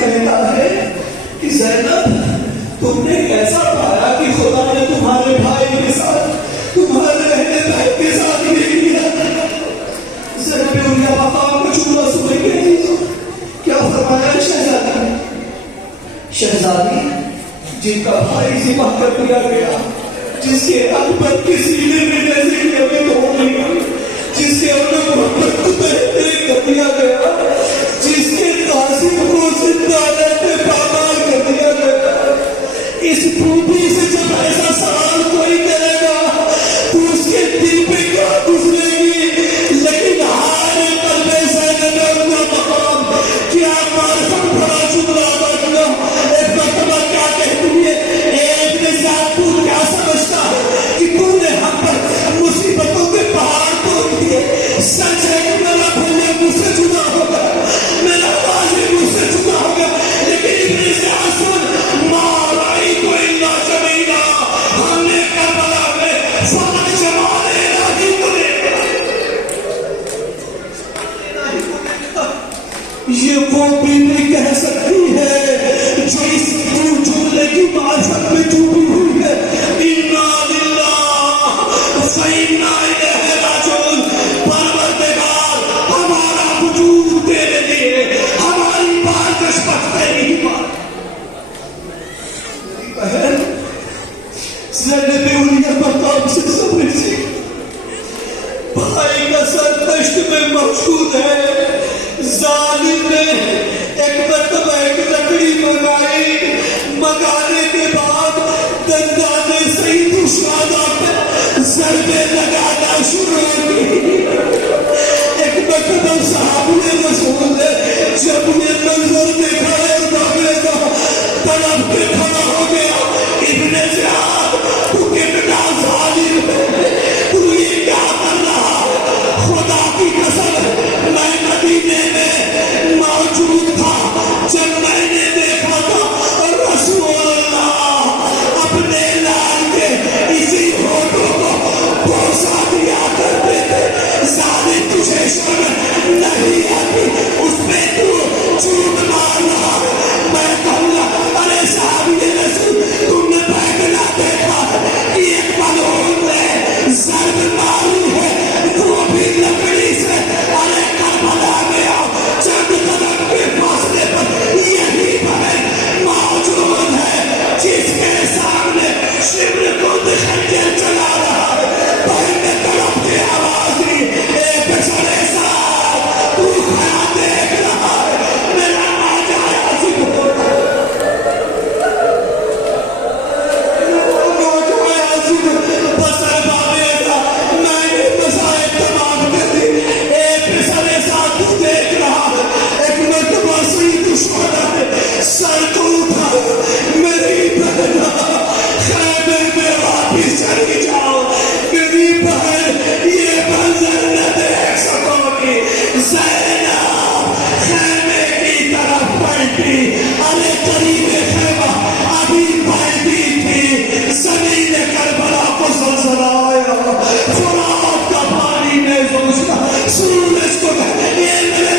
کہتا ہے کہ زینب تم نے کیسا پایا کہ خدا نے تمہارے بھائی کے ساتھ تمہارے بہن بھائی کے ساتھ یہ کیا؟ زینب انہیں مقام کا چولہا سنیں گے کیا فرمایا شہزادی؟ شہزادی جن کا بھائی ذبح کر دیا گیا، جس کے اکبر کے سینے میں جیسے کہ ابھی تو ہو نہیں گئی، جس کے اندر محبت کو بہتر کر دیا گیا، جس کے قاسم کو زندہ رہتے پامال کر دیا گیا، اس بوبی سے جب ایسا سوال کوئی کرے گا تو اس کے دل پہ کیا گزرے گی؟ لیکن ہارے قلب زینب کا مقام کیا معرفت بڑا جملہ ادا کیا، ایک مرتبہ کیا کہتی ہے، ایک نے زیادہ تو کیا سمجھتا ہے کہ تو نے ہم پر مصیبتوں کے پہاڑ توڑ دیے، سچ ہے کہ میرا بھولے مجھ سے جدا ہوگا، میرا بازی مجھ سے جدا ہوگا، لیکن ابن سے آسان مارائی کو اللہ جمینا ہم نے کربلا میں فقط جمال الہی کو دیکھا۔ یہ وہ بیوی کہہ سکتی ہے جو اس جملے کی معرفت میں ڈوبی ہوئی ہے، انا للہ و انا الیہ راجعون۔ پروردگار ہمارا وجود تیرے لیے، ہماری بارگش پر تیری بات۔ بہن زینب الیہ مقام سے صبر سیکھ، بھائی کا سر دشت میں موجود ہے، ظالم نے ایک مرتبہ ایک لکڑی منگائی، منگانے کے بعد دندانے سعید الشہداء پہ ضربے لگانا شروع کی۔ ایک مرتبہ صحابی رسول نے جب یہ منظر دیکھا ہے دوڑے کا طرف پہ کھڑا ہو گیا، ابن زیاد تو کتنا ظالم ہے، تو یہ کیا کر رہا ہے؟ خدا کی قسم میں مدینے میں موجود تھا جب میں نے دیکھا تھا رسول اللہ اپنے لال کے اسی ہوٹوں کو بوسا دیا کرتے تھے۔ ظالم تجھے شرم نہیں آتی، اس میں تو جھوٹ مار رہا ہے۔ میں کہوں گا ارے صحابی رسول تم نے پہلا دیکھا کہ ایک ملعون نے ضرب ماری ہے، وہ بھی لکڑی سے۔ ارے کربلا میں آؤ، چند قدم کے فاصلے پر یہی بہن موجود ہے جس کے سامنے شبر کو خنجر چلا رہا ہے۔ بہن نے تڑپ کی آواز دی، اے پچھلے سال تو کھڑا دیکھ رہا ہے، میرا آج آیا ذکر ہوتا ہے، آج آیا ذکر بسر بابے کا میں نے مسائل تمام کر دی۔ اے پچھلے سال تو دیکھ رہا ہے، ایک مرتبہ سعید الشہداء نے سر کو اٹھایا، میری بہن خیمے میں واپس چلی جاؤ، میری بہن یہ منظر نہ دیکھ سکو گی۔ زینب خیمے کی طرف پلٹی، ارے قریب خیمہ ابھی پلٹی تھی، زمین کربلا کو زلزلہ آیا، فرات کا پانی میں گھسا، سورج کو یہ میرے